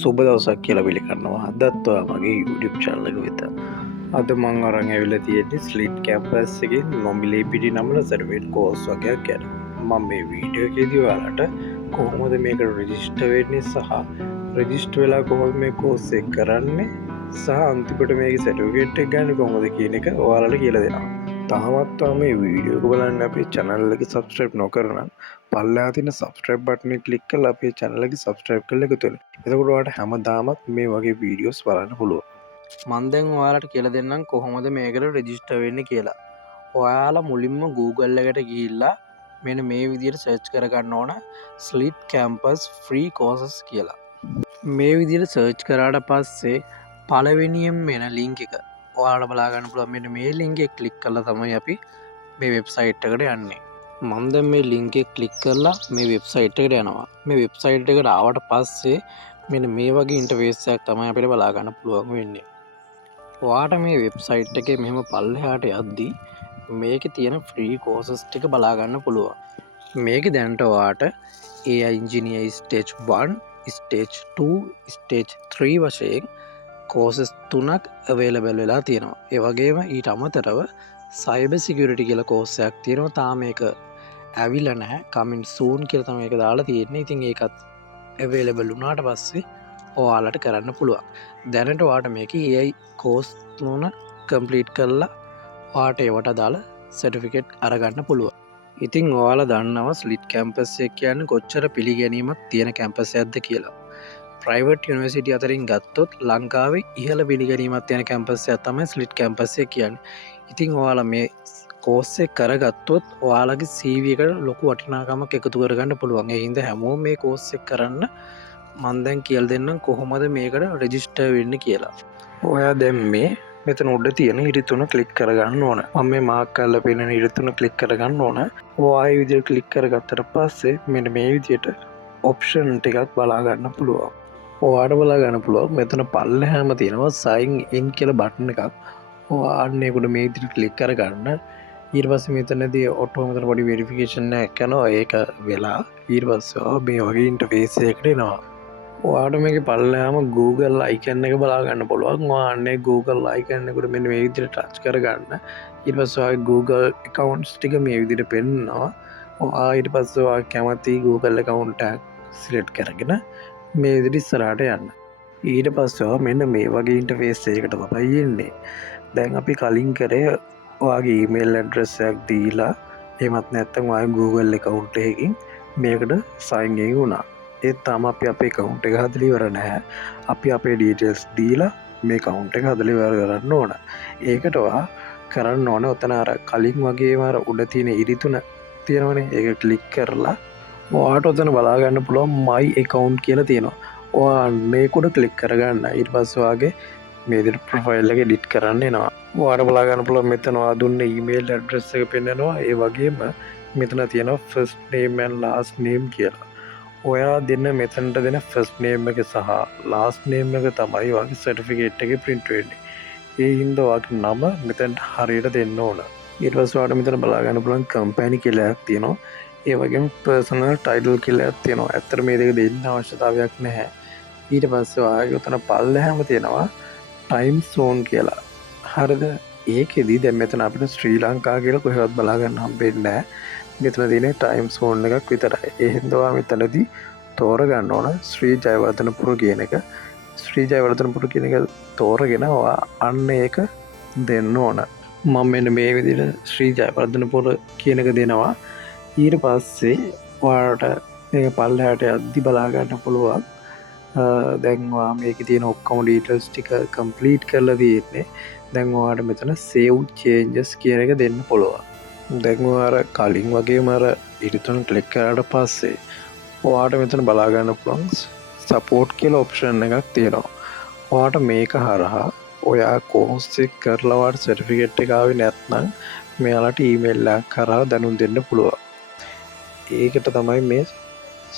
සුබ දවසක් කියලා පිළිගන්නවා. අදත් මගේ YouTube channel එක වෙත. අද මම අරන් ඇවිල්ලා තියෙන්නේ ස්ලිට් කැම්පස් එකේ නොමිලේ පිටි නම්වල සර්ටිෆිකේට් කෝස් වගේක් ගැන. මම මේ වීඩියෝ එකේදී ඔයාලට කොහොමද මේක රෙජිස්ටර් වෙන්නේ සහ රෙජිස්ටර් වෙලා කොහොමද මේ කෝස් එක කරන්නේ සහ අන්තිමට මේකේ සර්ටිෆිකේට් එක ගන්න කොහොමද කියන එක ඔයාලට කියලා දෙනවා. තාමත් මේ වීඩියෝ එක බලන්න අපේ channel එක subscribe නොකරන පල්ලෙහා තියෙන subscribe button එක click කරලා අපේ channel එක subscribe කරලා එකතු වෙන්න. එතකොට ඔයාලට හැමදාමත් මේ වගේ වීඩියෝස් බලන්න පුළුවන්. මම දැන් ඔයාලට කියලා දෙන්නම් කොහොමද මේකට රෙජිස්ටර් වෙන්නේ කියලා. ඔයාලා මුලින්ම Google එකට ගිහිල්ලා මෙන්න මේ විදිහට search කරගන්න ඕන Slit Campus Free Courses කියලා. මේ විදිහට search කරාට පස්සේ පළවෙනියෙන් එන link එක ඔයාලට බලා ගන්න පුළුවන්. මෙන්න මේ link එක click කරලා තමයි අපි මේ website එකට යන්නේ. මම දැන් මේ link එක click කරලා මේ website එකට යනවා. මේ website එකට ආවට පස්සේ මෙන්න මේ වගේ ඉන්ටර්ෆේස් එකක් තමයි අපිට බලා ගන්න පුළුවන් වෙන්නේ. ඔයාට මේ website එකේ මෙහෙම පල්ලෙහාට යද්දී මේකේ තියෙන free courses ටික බලා ගන්න පුළුවන්. මේකේ දැනට ඔයාට AI engineer stage 1, stage 2, stage 3 වශයෙන් courses 3ක් available වෙලා තියෙනවා. ඒ වගේම ඊට අමතරව cyber security කියලා course එකක් තියෙනවා. තාම මේක ඇවිල්ලා නැහැ. coming soon කියලා තමයි මේක දාලා තියෙන්නේ. ඉතින් ඒකත් available වුණාට පස්සේ ඔයාලට කරන්න පුළුවන්. දැනට ඔයාට මේකේ AI course 3 complete කරලා ඔයාට ඒවට දාලා certificate අරගන්න පුළුවන්. ඉතින් ඔයාලා දන්නවා ස්ලිට් කැම්පස් එක කියන්නේ කොච්චර පිළිගැනීමක් තියෙන කැම්පස් එකක්ද කියලා. ප්‍රයිවට් යුනිවර්සිටි අතරින් ගත්තොත් ලංකාවේ ඉහළ පිළිගැනීමක් තියෙන කැම්පස් එකක් තමයි ස්ලිට් කැම්පස් එක කියන්නේ. ඉතින් ඔයාලා මේ කෝස් එක කරගත්තොත් ඔයාලගේ CV එකට ලොකු වටිනාකමක් එකතු කරගන්න පුළුවන්. ඒ හින්දා හැමෝම මේ කෝස් එක කරන්න මම දැන් කියලා දෙන්නම් කොහොමද මේකට රෙජිස්ටර් වෙන්නේ කියලා. ඔයා දැන් මේ මෙතන උඩ තියෙන ඉරි තුන ක්ලික් කරගන්න ඕන. මම මේ මාක් කරලා පෙන්නන ඉරි තුන ක්ලික් කරගන්න ඕන. ඔයා ඒ විදිහට ක්ලික් කරගත්තට පස්සේ මෙන්න මේ විදිහට ඔප්ෂන් ටිකක් බලා ගන්න පුළුවන්. ඔයාට බලා ගන්න පුළුවන් මෙතන පල්ලෙහාම තියෙනවා sign in කියලා බටන් එකක්. ඔයා අන්නේ උඩ මේ විදිහට ක්ලික් කරගන්න. ඊට පස්සේ මෙතනදී ඔටෝ මෙතන පොඩි වෙරිෆිකේෂන් එකක් කරනවා. ඒක වෙලා ඊට පස්සේ මේ වගේ ඉන්ටර්ෆේස් එකකට එනවා. ඔයාට මේකේ පල්ලෙහාම Google icon එක බලා ගන්න පුළුවන්. ඔයා අන්නේ Google icon එකට මෙන්න මේ විදිහට ටච් කරගන්න. ඊට පස්සේ ඔයාගේ Google accounts ටික මේ විදිහට පෙන්නනවා. ඔයා ඊට පස්සේ ඔයා කැමති Google account එක select කරගෙන මේ විදිහට ඉස්සරහට යන්න. ඊට පස්සේ මෙන්න මේ වගේ ඉන්ටර්ෆේස් එකකට තමයි එන්නේ. දැන් අපි කලින් කරේ ඔයාගේ ඊමේල් ඇඩ්‍රස් එකක් දීලා එහෙමත් නැත්නම් ඔයාගේ Google account එකකින් මේකට sign in වුණා. ඒත් තාම අපි අපේ account එක හදලා ඉවර නැහැ. අපි අපේ details දීලා මේ account එක හදලා ඉවර කරන්න ඕන. ඒකට ඔයා කරන්න ඕන ඔතන අර කලින් වගේම අර උඩ තියෙන ඉරි තුන තියෙනවනේ. ඒක ක්ලික් කරලා ඔයාට ඔතන බලා ගන්න පුළුවන් my account කියලා තියෙනවා. ඔයා මේක උඩ ක්ලික් කරගන්න. ඊට පස්සේ ඔයාගේ මේ විදිහට ප්‍රොෆයිල් එක එඩිට් කරන්න එනවා. ඔයාට බලා ගන්න පුළුවන් මෙතන ඔයා දුන්න ඊමේල් ඇඩ්‍රස් එක පෙන්නනවා. ඒ වගේම මෙතන තියෙනවා first name and last name කියලා. ඔයා දෙන්න මෙතනට දෙන first name එක සහ last name එක තමයි ඔයාගේ certificate එකේ print වෙන්නේ. ඒ හින්දා ඔයාගේ නම මෙතනට හරියට දෙන්න ඕන. ඊට පස්සේ ඔයාට මෙතන බලා ගන්න පුළුවන් company කියලා එකක් තියෙනවා. ඒ වගේම personal title කියලා එකක් තියෙනවා. ඇත්තට මේ දෙක දෙන්න අවශ්‍යතාවයක් නැහැ. ඊට පස්සේ ඔයාගේ උතන පල්ලෙහාම තියෙනවා time zone කියලා. හරිද? ඒකෙදි දැන් මෙතන අපිට ශ්‍රී ලංකා කියලා කොහෙවත් බලා ගන්න හම්බෙන්නේ නැහැ. මෙතන තියෙන time zone එකක් විතරයි. ඒ හින්දා ඔයා මෙතනදී තෝරගන්න ඕන ශ්‍රී ජයවර්ධනපුර කියන එක. ශ්‍රී ජයවර්ධනපුර කියන එක තෝරගෙන ඔයා අන්න ඒක දෙන්න ඕන. මම මෙන්න මේ විදිහට ශ්‍රී ජයවර්ධනපුර කියන එක දෙනවා. ඊට පස්සේ ඔයාලට මේක පල්ලෙහාට යද්දි බලා ගන්න පුළුවන්. දැන් ඔයා මේකේ තියෙන ඔක්කොම details ටික complete කරලා තියෙන්නේ. දැන් ඔයාට මෙතන save changes කියන එක දෙන්න පුළුවන්. දැන් ඔයාලා කලින් වගේම අර ඉරිතුන ක්ලික් කරාට පස්සේ ඔයාට මෙතන බලා ගන්න පුළුවන් support කියලා option එකක් තියෙනවා. ඔයාට මේක හරහා ඔයා course එක කරලා වාට certificate එක ආවේ නැත්නම් මෙයාලට email එකක් කරා දැනුම් දෙන්න පුළුවන්. ඒකට තමයි මේ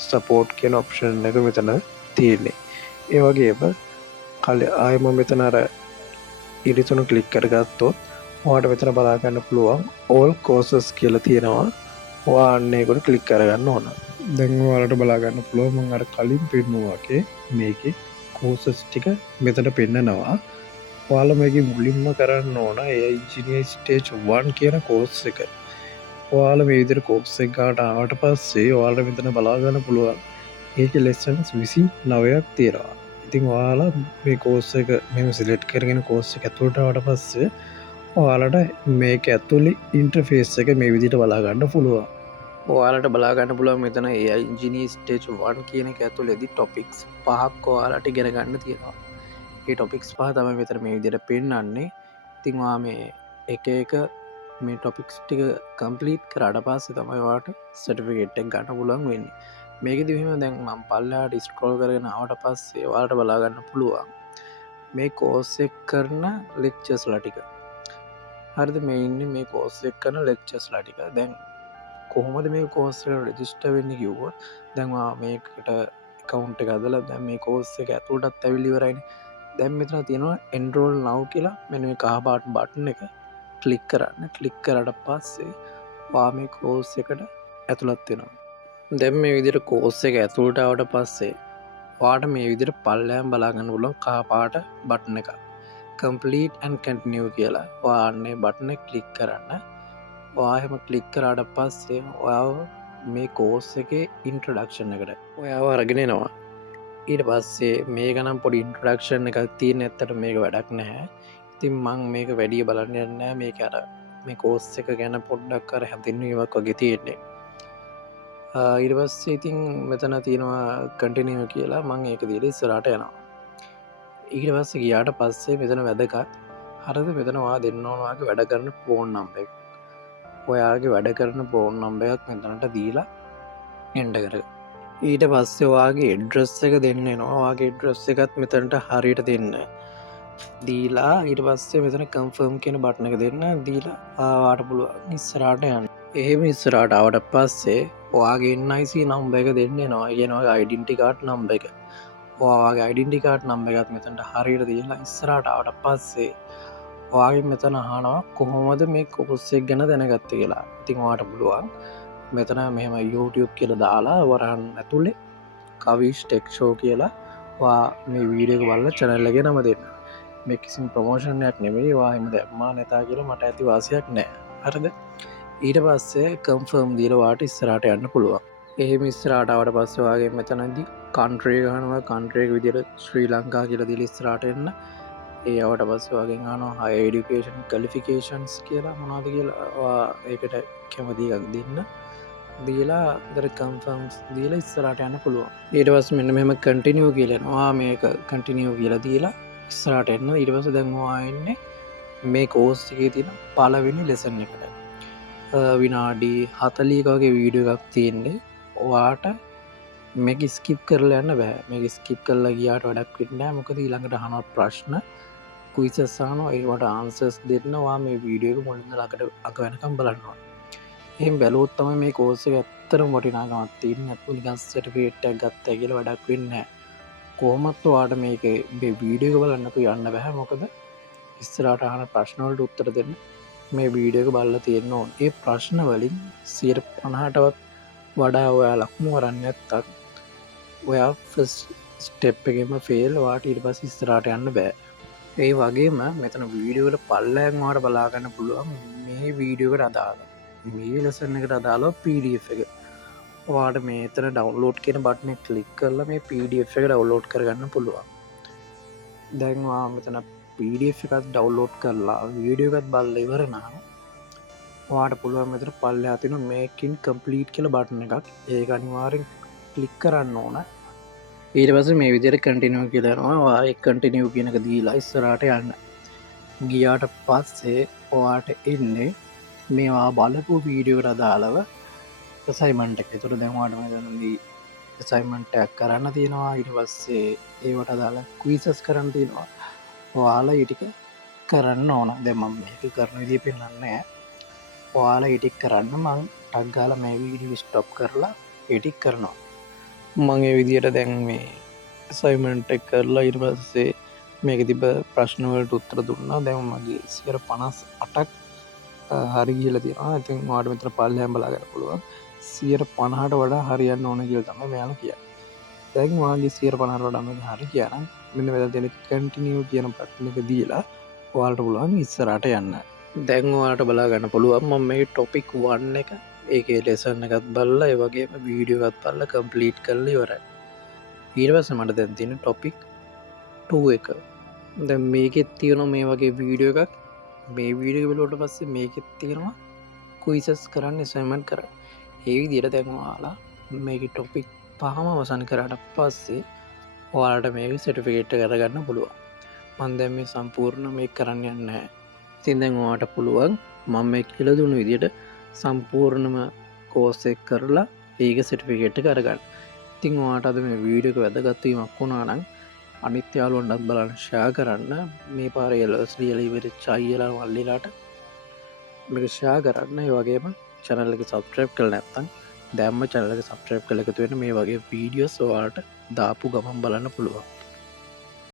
support කියන option එක මෙතන තියෙන්නේ. ඒ වගේම ආයෙම මෙතන අර ඉරිතුන ක්ලික් කරගත්තොත් ඔයාට මෙතන බලා ගන්න පුළුවන් all courses කියලා තියෙනවා. ඔයා අන්න ඒකට ක්ලික් කරගන්න ඕන. දැන් ඔයාලට බලා ගන්න පුළුවන් මම අර කලින් පෙන්නුවා වගේ මේකේ කෝසස් ටික මෙතන පෙන්නනවා. ඔයාලා මේකේ මුලින්ම කරන්න ඕන AI engineer stage 1 කියන කෝස් එක. ඔයාලා මේ විදිහට කෝස් එක ගාට ආවට පස්සේ ඔයාලට මෙතන බලා ගන්න පුළුවන්. ඒකේ lessons 29ක් තියෙනවා. ඉතින් ඔයාලා මේ කෝස් එක මෙහෙම සිලෙක්ට් කරගෙන කෝස් එක ඇතුළට ආවට පස්සේ ඔයාලට මේක ඇතුළේ ඉන්ටර්ෆේස් එක මේ විදිහට බලා ගන්න පුළුවන්. ඔයාලට බලා ගන්න පුළුවන් මෙතන AI engineer stage 1 කියන එක ඇතුළේදී topics 5ක් ඔයාලට ඉගෙන ගන්න තියෙනවා. ඒ topics 5 තමයි මෙතන මේ විදිහට පෙන්නන්නේ. ඉතින් ඔයා මේ එක එක මේ topics ටික complete කරාට පස්සේ තමයි ඔයාලට certificate එක ගන්න පුළුවන් වෙන්නේ. මේකෙදි මෙහෙම දැන් මම පල්ලෙහාට scroll කරගෙන ආවට පස්සේ ඔයාලට බලා ගන්න පුළුවන් මේ course එක කරන lectures ලා ටික. හරිද? මේ ඉන්නේ මේ course එක කරන lectures ලා ටික. දැන් කොහොමද මේ course එකට register වෙන්නේ කිව්වොත් දැන් ඔයා මේකට account එක හදලා දැන් මේ course එක ඇතුළටත් ඇවිල්ලා ඉවරයිනේ. දැන් මෙතන තියෙනවා enroll now කියලා මෙන්න මේ කහ පාට බටන් එක ක්ලික් කරන්න. ක්ලික් කරාට පස්සේ ඔයා මේ course එකට ඇතුළත් වෙනවා. දැන් මේ විදිහට course එක ඇතුළට ආවට පස්සේ ඔයාට මේ විදිහට පල්ලෙහාම බලා ගන්න පුළුවන් කහ පාට බටන් එක. complete and continue කියලා. ඔයා අන්නේ බටන් එක ක්ලික් කරන්න. ඔයා එහෙම ක්ලික් කරාට පස්සේ ඔයාව මේ course එකේ introduction එකට ඔයාව අරගෙන එනවා. ඊට පස්සේ මේක නම් පොඩි ඉන්ට්‍රොඩක්ෂන් එකක් තියෙන. ඇත්තට මේක වැඩක් නැහැ. ඉතින් මම මේක වැඩි බලන්න යන්නේ නැහැ. මේක අර මේ කෝස් එක ගැන පොඩ්ඩක් අර හැඳින්වීමක් වගේ තියෙන්නේ. ඊට පස්සේ ඉතින් මෙතන තියෙනවා කන්ටිනියු කියලා. මම ඒක දිහා ඉස්සරහට යනවා. ඊට පස්සේ ගියාට පස්සේ මෙතන වැදගත් හරිද මෙතන ඔයා දෙන්න ඕන ඔයාගේ වැඩ කරන ෆෝන් නම්බර් එක. ඔයාගේ වැඩ කරන ෆෝන් නම්බර් එකක් මෙතනට දීලා එන්ටර් කරගන්න. ඊට පස්සේ ඔයාගේ ඇඩ්‍රස් එක දෙන්න එනවා. ඔයාගේ ඇඩ්‍රස් එකත් මෙතනට හරියට දෙන්න දීලා ඊට පස්සේ මෙතන කන්ෆර්ම් කියන බටන් එක දෙන්න දීලා ආවට පුළුවන් ඉස්සරහට යන්න. එහෙම ඉස්සරහට ආවට පස්සේ ඔයාගේ NIC නම්බර් එක දෙන්න එනවා. ඒ කියන්නේ ඔයාගේ ඩෙන්ටිටි කාඩ් නම්බර් එක. ඔයාගේ ඩෙන්ටිටි කාඩ් නම්බර් එකත් මෙතනට හරියට දීලා ඉස්සරහට ආවට පස්සේ ඔයාගෙන් මෙතන අහනවා කොහොමද මේ කෝස් එක ගැන දැනගත්තේ කියලා. ඉතින් ඔයාට පුළුවන් මෙතන මෙහෙම YouTube කියලා දාලා වරහන් ඇතුලේ කවිෂ් ටෙක් ෂෝ කියලා ඔයා මේ වීඩියෝ එක බලලා channel එකේ නම දෙන්න. මේ කිසිම ප්‍රොමෝෂන් එකක් නෙමෙයි. ඔයා එහෙම දැම්මා නැතා කියලා මට ඇති වාසියක් නැහැ. හරිද? ඊට පස්සේ කන්ෆර්ම් දීලා ඔයාට ඉස්සරහට යන්න පුළුවන්. එහෙම ඉස්සරහට ආවට පස්සේ ඔයාගේ මෙතනදී country ගන්නවා. country එක විදිහට ශ්‍රී ලංකා කියලා දීලා ඉස්සරහට එන්න. ඒ ආවට පස්සේ ඔයාගෙන් අහනවා higher education qualifications කියලා මොනවද කියලා. ඔයා ඒකට කැමති එකක් දෙන්න. දීලා ඉතර කන්ෆර්ම්ස් දීලා ඉස්සරහට යන්න පුළුවන්. ඊට පස්සේ මෙන්න මෙහෙම කන්ටිනියු කියලා එනවා. මේක කන්ටිනියු කියලා දීලා ඉස්සරහට එන්න. ඊට පස්සේ දැන් ඔයා ඉන්නේ මේ කෝස් එකේ තියෙන පළවෙනි ලෙසන් එකට. විනාඩි 40ක වගේ වීඩියෝ එකක් තියෙන්නේ. ඔයාට මේක ස්කිප් කරලා යන්න බෑ. මේක ස්කිප් කරලා ගියාට වැඩක් වෙන්නේ නැහැ. මොකද ඊළඟට අහන ප්‍රශ්න ක්විසස් අහනවා. ඒකට ආන්සර්ස් දෙන්න ඔයා මේ වීඩියෝ එක මුලින්ම ළඟට අග වෙනකම් බලන්න ඕනේ. එහෙම බැලුවොත් තමයි මේ කෝස් එක ඇත්තටම වටිනාකමක් තියෙන්නේ. නැත්නම් නිකන් සර්ටිෆිකේට් එකක් ගත්තා කියලා වැඩක් වෙන්නේ නැහැ. කොහොමත් ඔයාට මේක මේ වීඩියෝ එක බලන්න යන්න බෑ. මොකද ඉස්සරහට අහන ප්‍රශ්න වලට උත්තර දෙන්න මේ වීඩියෝ එක බලලා තියෙන්න ඕනේ. ඒ ප්‍රශ්න වලින් 50%ටවත් වඩා ඔයා ලකුණු අරන් නැත්තම් ඔයා ෆස්ට් ස්ටෙප් එකේම ෆේල්. ඔයාට ඊට පස්සේ ඉස්සරහට යන්න බෑ. ඒ වගේම මෙතන වීඩියෝ වල පල්ලෙන් ඔයාට බලා ගන්න පුළුවන් මේ වීඩියෝ එකට අදාළ මේ ලෙසන් එකට අදාළව PDF එක. ඔයාට මේතන ඩවුන්ලෝඩ් කියන බටන් එක ක්ලික් කරලා මේ PDF එක ඩවුන්ලෝඩ් කරගන්න පුළුවන්. දැන් ඔයා මෙතන PDF එකක් ඩවුන්ලෝඩ් කරලා වීඩියෝ එකත් බලලා ඉවර නම් ඔයාට පුළුවන් මෙතන පල්ලෙහා තියෙන make in complete කියලා බටන් එකක්. ඒක අනිවාර්යෙන් ක්ලික් කරන්න ඕන. ඊට පස්සේ මේ විදිහට continue කියලා යනවා. ඔයා ඒ continue කියන එක දීලා ඉස්සරහට යන්න. ගියාට පස්සේ ඔයාට එන්නේ මේවා බලපු වීඩියෝ එකට අදාළව assignment එක. ඒතර දැන් ඔයාට මෙතනදී assignment එකක් කරන්න තියෙනවා. ඊට පස්සේ ඒවට අදාළ quizzes කරන්න තියෙනවා. ඔයාලා ඒ ටික කරන්න ඕන. දැන් මම මේක කරන විදිය පෙන්නන්නේ නැහැ. ඔයාලා ඒ ටික කරන්න මම ටග් ගාලා මේ වීඩියෝ ස්ටොප් කරලා ඒ ටික කරනවා. මම ඒ විදියට දැන් මේ assignment එක කරලා ඊට පස්සේ මේක තිබ්බ ප්‍රශ්න වලට උත්තර දුන්නා. දැන් මගේ 58ක් හරි ගිහලා තියෙනවා. ඉතින් ඔයාලට මෙතන පල්ලෙහාම බලා ගන්න පුළුවන් 50%ට වඩා හරියන්න ඕන කියලා තමයි මෙයාලා කියන්නේ. දැන් වාගේ 150%ම හරි කියනම් මෙන්න මෙතන තියෙන කන්ටිනියු කියන බටන් එක දීලා ඔයාලට පුළුවන් ඉස්සරහට යන්න. දැන් ඔයාලට බලා ගන්න පුළුවන් මම මේ ටොපික් 1 එක ඒකේ ලෙසන් එකත් බලලා ඒ වගේම වීඩියෝ එකත් බලලා කම්ප්ලීට් කරලා ඉවරයි. ඊට පස්සේ මට දැන් තියෙන ටොපික් 2 එක. දැන් මේකෙත් තියෙනවා මේ වගේ වීඩියෝ එකක්. මේ වීඩියෝ එක බලුවට පස්සේ මේකෙත් තියෙනවා ක්විසස් කරන්න අසයින්මන්ට් කරන්න. ඒ විදිහට දැන් ඔයාලා මේකේ ටොපික් පහම අවසන් කරාට පස්සේ ඔයාලට මේක සර්ටිෆිකේට් එක අරගන්න පුළුවන්. මම දැන් මේ සම්පූර්ණ මේක කරන්න යන්නේ නැහැ. ඉතින් දැන් ඔයාලට පුළුවන් මම මේ කියලා දුන්න විදිහට සම්පූර්ණම කෝස් එක කරලා ඒක සර්ටිෆිකේට් එක අරගන්න. ඉතින් ඔයාලට අද මේ වීඩියෝ එක වැදගත් වීමක් වුණා නම් අනිත් යාළුවන්ටත් බලන්න ෂෙයා කරන්න. මේ පාරේ LS ලියලා ඉවරච්ච අයියලා මල්ලිලාට මේක ෂෙයා කරන්න. ඒ වගේම channel එක subscribe කරලා නැත්නම් දැම්ම channel එක subscribe කරලා එකතු වෙන්න මේ වගේ වීඩියෝස් ඔයාලට දාපු ගමන් බලන්න පුළුවන්.